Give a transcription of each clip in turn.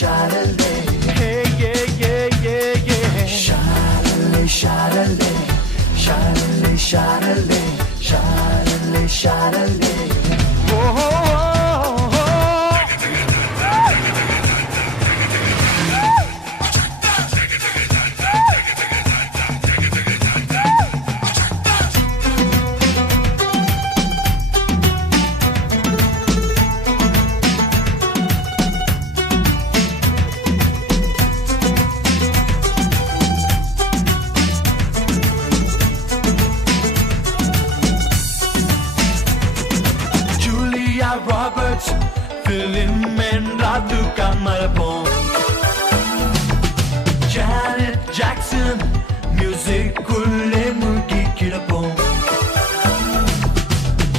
Charlie, hey, yeah, yeah, yeah, yeah. Charlie, Charlie, Charlie, Charlie, Charlie, Charlie. Oh, oh, oh, oh. Roberts, Philip and Ratu Kamalapon, Janet Jackson, music kulle mugi kidapon,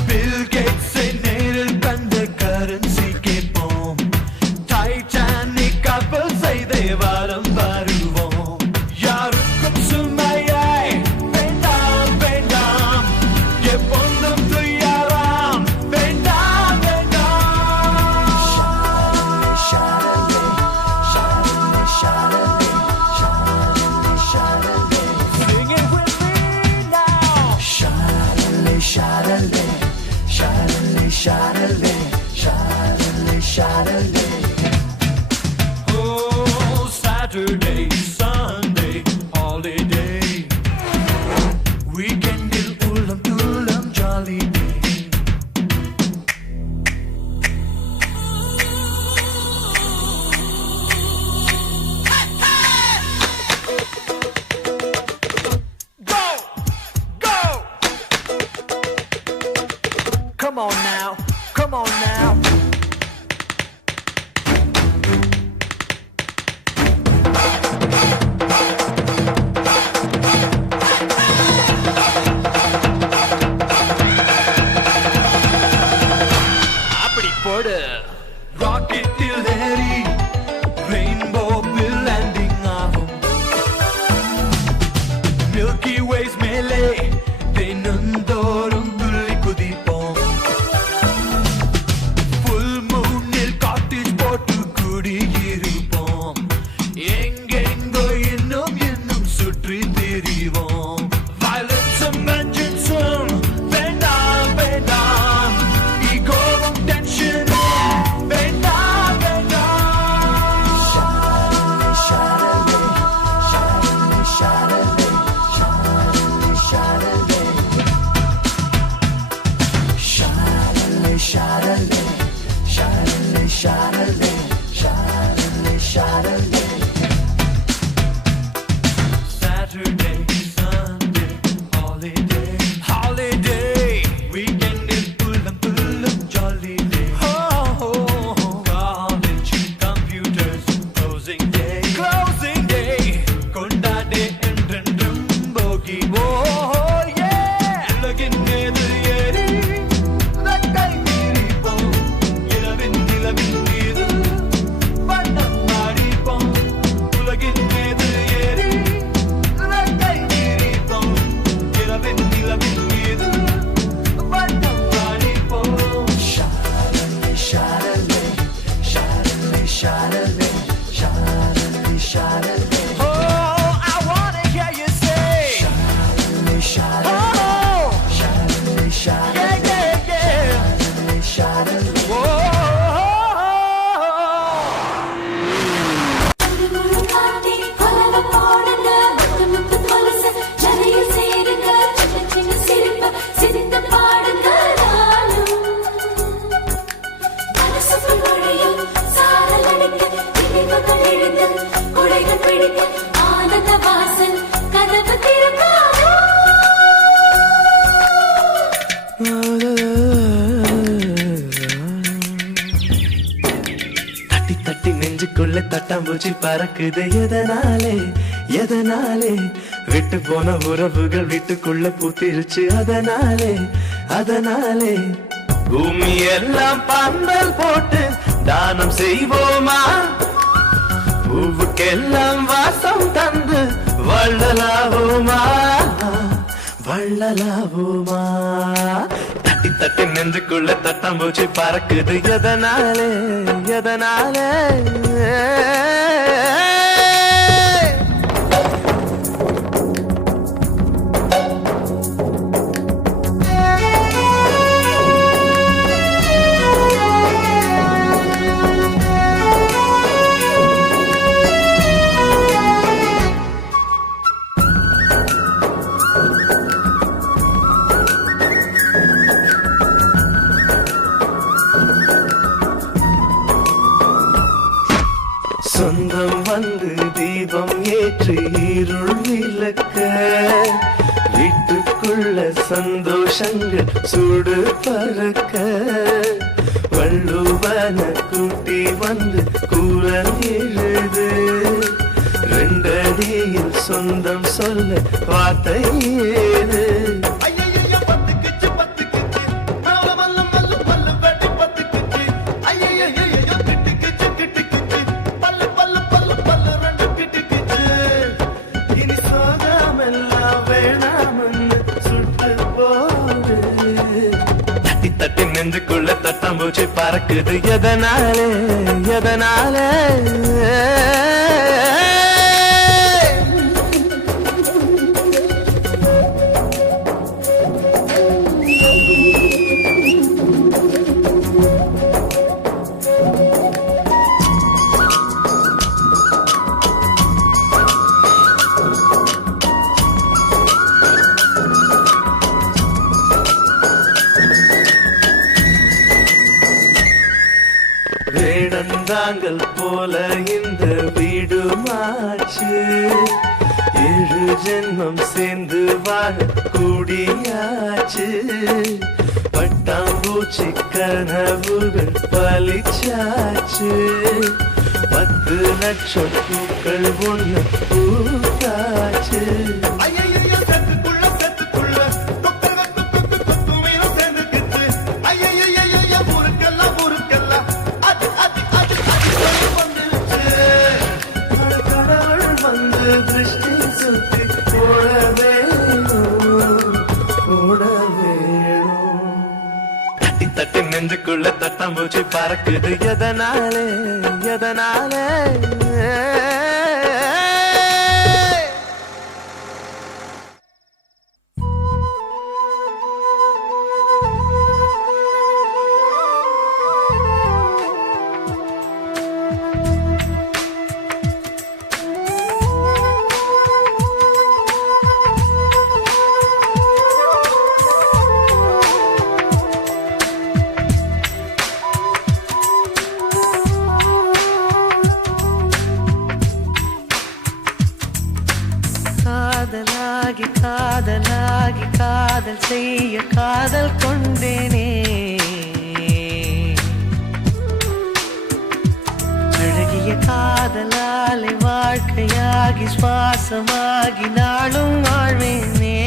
Bill Gates say nail kanda currency ke pom, Titanic couple say they varam varuvom, yarukum sumayai, vendam vendam, ye pondum thuyaram, vendam. Charlie, Charlie, Charlie. Oh, Saturday, Sunday, holiday. Weekend is ulam jolly day. Go, go. Come on now. Come on now. அப்படி போடு. ராக்கெட்டில் ஏறி ரெயின்போவில் landing ஆகும். Milky ways மேலே தினந்தோறும் துள்ளி குதிப்போம். Charlie, Charlie, Charlie, Charlie, Charlie. Saturday, Sunday, holiday, holiday. Weekend is pull 'em jolly day. Oh, oh, oh. College, computers, closing day, closing day. Kondade endrendrum bogi. Oh, yeah. Looking at the yeti. தட்டாம்பூச்சி பறக்குது எதனாலே எதனாலே விட்டு போன உறவுகள் வீட்டுக்குள்ள பூத்திருச்சு அதனாலே அதனாலே பூமி எல்லாம் பந்தல் போட்டு தானம் செய்வோமா பூவுக்கெல்லாம் வாசம் தந்து வள்ளலாவோமா வள்ளலாவோமா தட்டி தட்டி நெஞ்சுக்குள்ள தட்டாம்பூச்சி பறக்குது எதனாலே எதனாலே சொந்தம் வந்து தீபம் ஏற்றி இருள் விளக்க வீட்டுக்குள்ள சந்தோஷங்கள் சூடு பறக்க வள்ளுவன கூட்டி வந்து கூறல் எழுது ரெண்டடியில் சொந்தம் சொல்ல வார்த்தை ஏது தட்டி நெஞ்சுக்குள்ள தட்டாம்பூச்சி பறக்குது எதனாலே எதனாலே வேடந்தாங்கள் போல இந்த வீடு மாச்சு 7 ஜென்மம் சேர்ந்து வாழ கூடியாச்சு பட்டாம்பூச்சி கனவுகள் பலிச்சாச்சு 10 லட்சம் பூக்கள் ஒண்ணு பூத்தாச்சு திருஷ்டி சுத்தி போட வேணும் தட்டி தட்டி நெஞ்சுக்குள்ள தட்டாம்பூச்சி பறக்குது எதனாலே எதனாலே காதலாகி காதலாகி காதல் செய்ய காதல் கொண்டேனே அழகிய காதலாலை வாழ்க்கையாகி சுவாசமாகி நாளும் வாழ்வேனே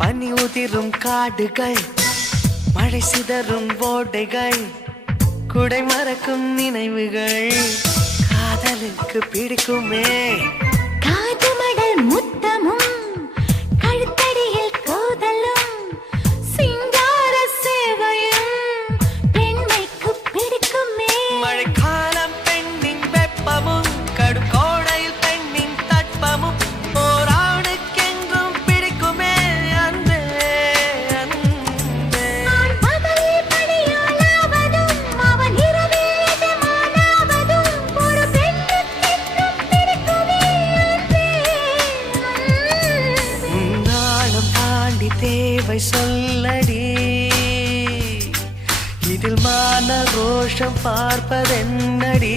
பனி உதிரும் காடுகள் மழை சிதறும் ஓடைகள் குடை மறக்கும் நினைவுகள் காதலுக்கு பிடிக்குமே காதுமடல் முத்தமும் கழுத்தடியில் கோதலும் சிங்கார சேவையும் பெண்மைக்கு பிடிக்குமே மழை ஆனால் ரோஷம் பார்ப்பதென்னடி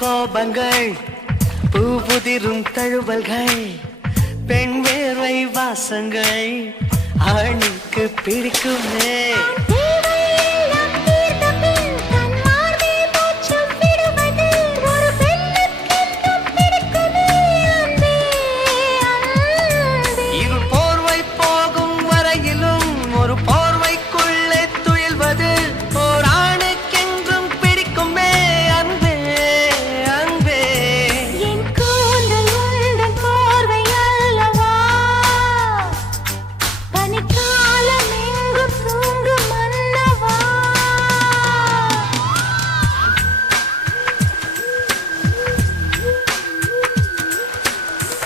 கோபங்கள் பூபுதிரும் தழுவல்கள் பெண் வேர்வை வாசங்கள் ஆணுக்கு பிடிக்குமே இருள் போர்வை போகும் வரையிலும் ஒரு போர்வைக்குள்ளே துயில்வது ஓர் ஆணுக்கென்றும் பிடிக்குமே அன்பே அன்பே என் கூந்தல் உந்தன் போர்வை அல்லவா பனிக்காலம் எங்கும் தூங்கும் மன்னவா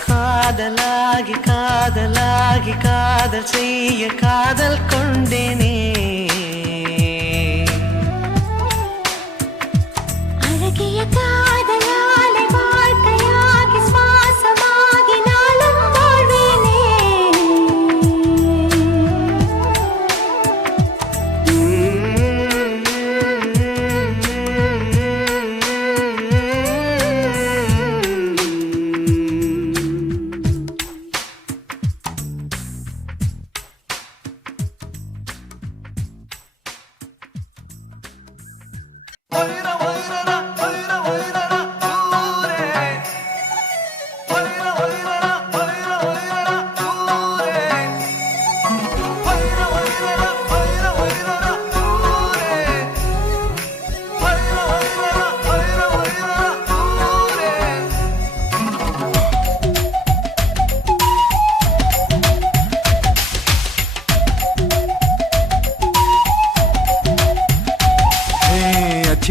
காதலாகி காதலாகி காதல் செய்ய காதல் கொண்டேனே அழகிய காதலாலே வாழ்க்கையாகி சுவாசமாகி நாளும் வாழ்வேனே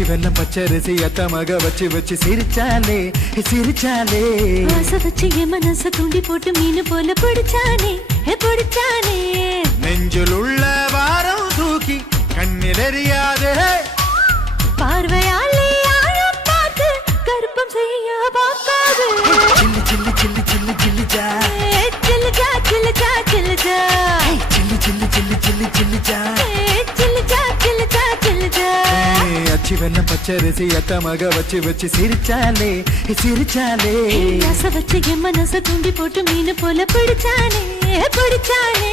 வெள்ளம் பச்சரிசி அத்தமாக வச்சு வச்சு சிரிச்சாலே சிரிச்சாலே ஆசை வச்சு என் மனச தூண்டி போட்டு மீன் போல பிடிச்சானே பிடிச்சானே நெஞ்சில் உள்ள வாரம் தூக்கி கண்ணில் எறியாதே பார்வையாலே ஆழம் பார்த்து கருப்பம் செய்ய பார்க்காது சில்லு சில்லு சில்லு சில்லு சில்லு ஜா சில்லுஜா சில்லுஜா சில்லுஜா சில்லு சில்லு சில்லு சில்லு சில்லு ஜா சில்லுஜா சில்லுஜா சில்லுஜா அச்சி வெள்ளம் பச்சரிசி அத்தமாக வச்சு வச்சு சிரிச்சாலே சிரிச்சாலே ஆசை வச்சு என் மனச தூண்டி போட்டு மீன் போல பிடிச்சானே பிடிச்சானே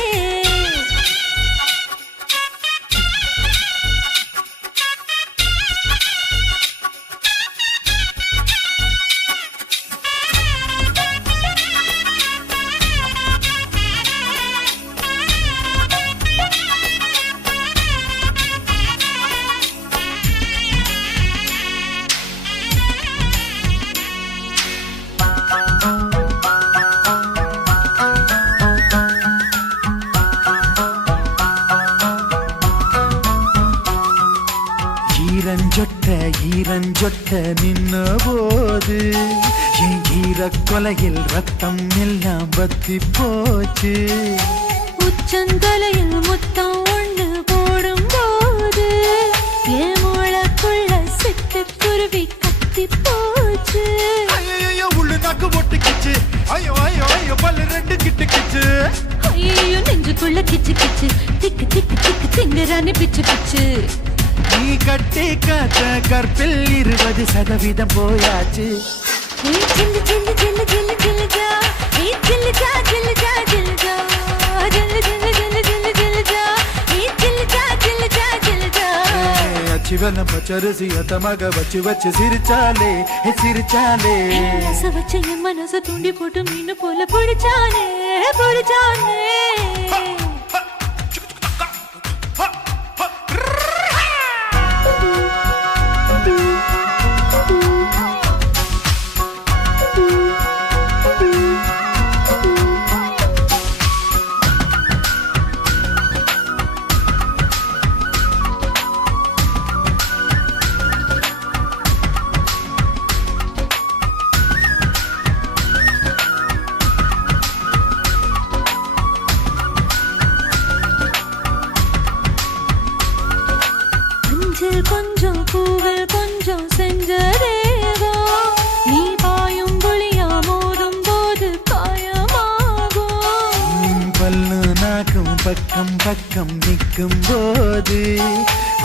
ஈரஞ்சொட்ட நின்ன போது என் ஈர கொலையில் ரத்தம் எல்லாம் வத்தி போச்சு உச்சந்தலையில் முத்தம் ஒண்ணு போடும் போது என் மூளைக்குள்ள சிட்டுக்குருவி கத்தி போச்சு ஐயோ உள்ள நாக்கு ஒட்டுக்கிச்சு ஐயோ ஐயோ ஐயோ பல்ல ரெண்டு கிட்டுக்கிச்சு ஐயோ நெஞ்சுக்குள்ள கிச்சு கிச்சு திக்கு திக்கு திக்கு திங்கரானி பிச்சு பிச்சு நீ கட்டி காத்த கற்பில் 20% போயாச்சு சில்லு சில்லு சில்லு சில்லு சில்லு ஜா சில்லு ஜா சில்லு ஜா சில்லு ஜா சில்லு சில்லு சில்லு சில்லு சில்லு ஜா சில்லு ஜா சில்லு ஜா சில்லு ஜா அச்சி வெள்ளம் பச்சரிசி அத்தமாக வச்சு வச்சு சிரிச்சாலே சிரிச்சாலே ஆசை வச்சு என் மனச தூண்டி போட்டு மீன் போல பிடிச்சானே பிடிச்சானே கொஞ்சம் பூவில் கொஞ்சம் செஞ்சதேவோ நீ பாயும் புளியா மோதும் போது காயமாகும் பல்லு நாக்கும் பக்கம் பக்கம் நிற்கும் போது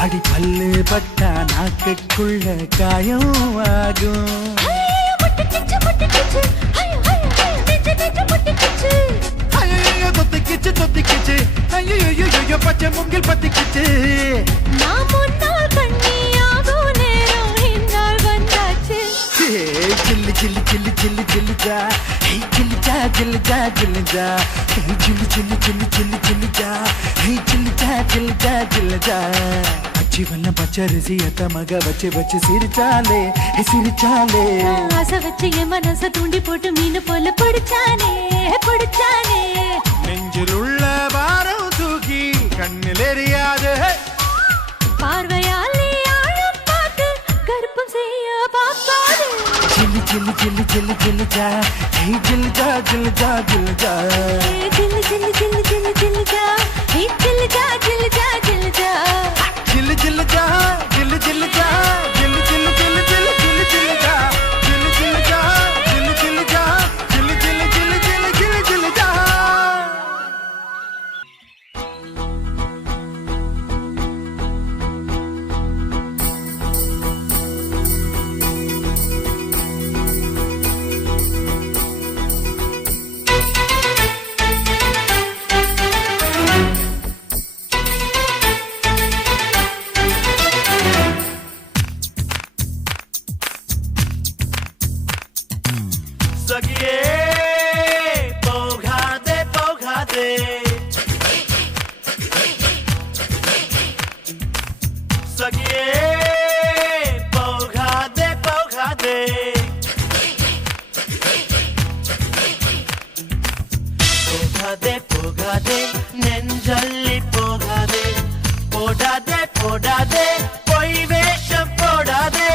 அடி பல்லு பட்டா நாக்குக்குள்ள காயம் ஆகும் தொத்திக்கிச்சு ஐயோ பச்சை மூங்கில் பத்திக்கிச்சு நான் முன்னால் கண்ணியாகும் நேரம் என்னால் வந்தாச்சு ஜில்லு ஜில்லு ஜில்லு ஜில்லு ஜில்லுஜா ஹே ஜில்லுஜா ஜில்லுஜா ஜில்லுஜா ஹே ஜில்லு ஜில்லு ஜில்லு ஜில்லு ஜில்லுஜா ஹே ஜில்லுஜா ஜில்லுஜா ஜில்லுஜா அச்சி வல்லம் பச்சரிசி அத்த மக வச்சு வச்சு சிரிச்சாலே சிரிச்சாலே ஆசை வச்சு என் மனச தூண்டி போட்டு மீன் போல பிடிச்சானே பிடிச்சானே நெஞ்சில் உள்ள பாரம் தூக்கி கண்ணில் எரியாது பார்வையாலே ஆழம் பார்த்து கருப்பம் செய்ய பார்க்காது ஜில்லு ஜில்லு ஜில்லு ஜில்லு ஜில்லுஜா ஹே ஜில்லுஜா ஜில்லுஜா ஜில்லுஜா ஜில்லு ஜில்லு ஜில்லு ஜில்லு ஜில்லுஜா ஹே ஜில்லுஜா ஜில்லுஜா ஜில்லுஜா ஜில்லு ஜில்லுஜா ஜில்லு ஜில்லுஜா ஜில்லு ஜில்லு ஜில்லு ஜில்லு ஜில்லு ஜில்லுஜா ஜில்லு ஜில்லுஜா ஜில்லு ஜில்லுஜா ஜில்லு ஜில்லு ஜில்லு ஜில்லு ஜில்லு ஜில்லுஜா सखिए पोघा दे सखिए पोघा दे पोघा दे நெஞ்சல்லி போகாதே போடாதே போடாதே பொய் வேஷம் போடாதே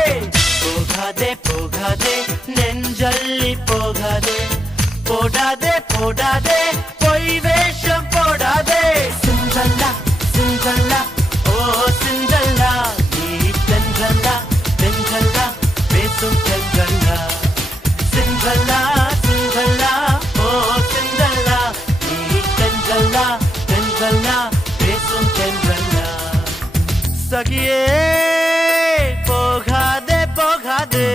போகாதே போகாதே நெஞ்சல்லி போகாதே போடாதே போடாதே பொய் வேஷம் போடாதே சிந்தல்லா சிந்தல்லா ஓ சிந்தல்லா நீ தென்றல்லா தென்றல்லா பேசும் தென்றல்லா சிந்தல்லா சிந்தல்லா ஓ சிந்தல்லா நீ தென்றல்லா தென்றல்லா பேசும் தென்றல்லா சகியே போகாதே போகாதே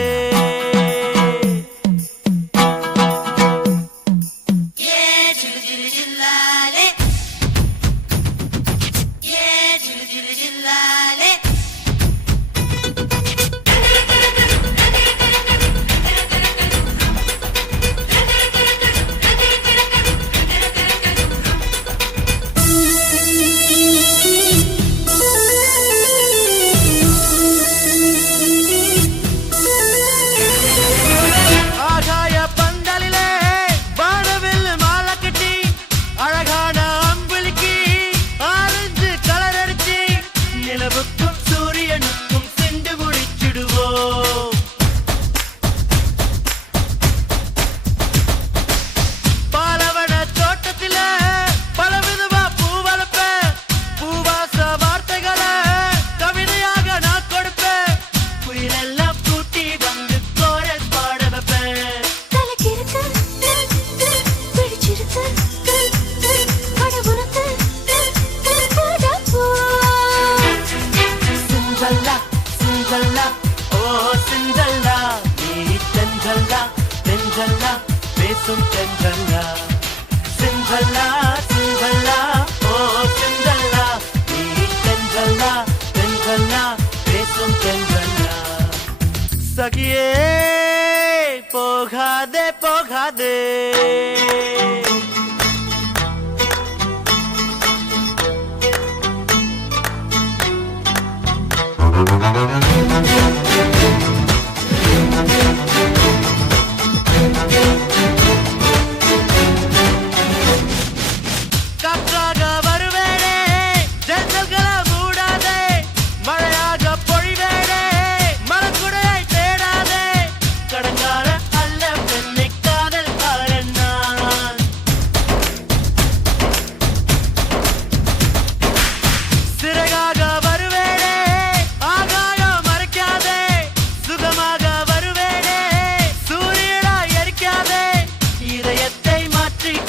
அழகாய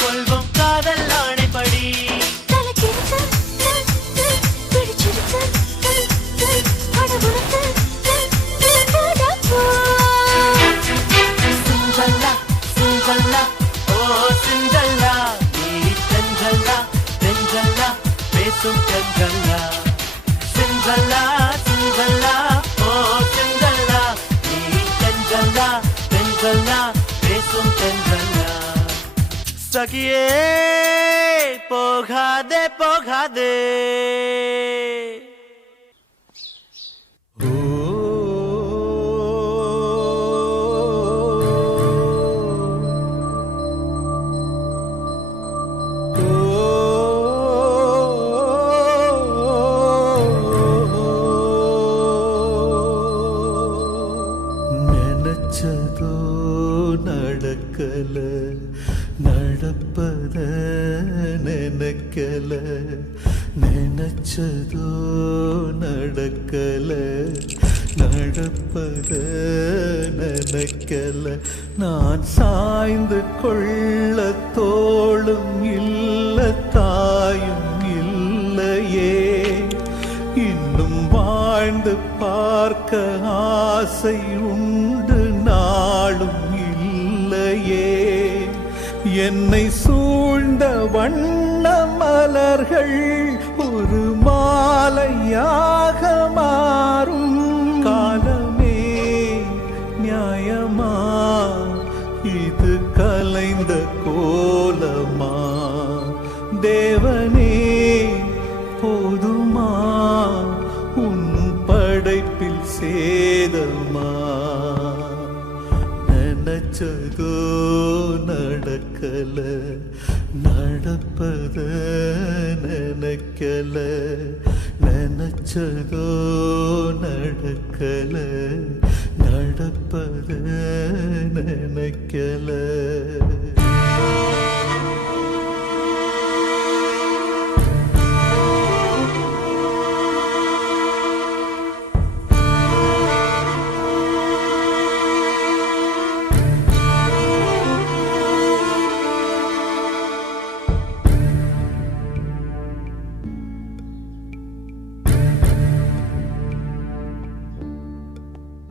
கொள்வோம் காதல் ஆணைப்படி. தலைக்கிருக்கு, பிடிச்சிருக்கு, அட உனக்கு, அடப்போ. சிங்கல்லா சிங்கல்லா ஓ சிங்கல்லா, நீ தென்றல்லா தென்றல்லா பேசும் தென்றல்லா. சிங்கல்லா சிங்கல்லா ஓ சிங்கல்லா, நீ தென்றல்லா தென்றல்லா பேசும் தென்றல்லா. சகியே போகாதே போகாதே. நினைச்சதோ நடக்கல, நடப்பத நினைக்கல. நினைச்சதோ நடக்கல, நடப்பத நினைக்கல. நான் சாய்ந்து கொள்ள தோளும் இல்ல, தாயும் இல்லையே. இன்னும் வாழ்ந்து பார்க்க ஆசை உண்டு, நாளும் இல்லையே. என்னை சூழ்ந்த வண்ண மலர்கள் ஒரு மாலையாக மாறும். காலமே நியாயமா, இது கலைந்த கோலமா? தேவனே போதுமா, உன் படைப்பில் சேதமா? நினைச்சதோ நடக்கல, நடப்பத நினைக்கல. நினைச்சதோ நடக்கல, நடப்பத நினைக்கல.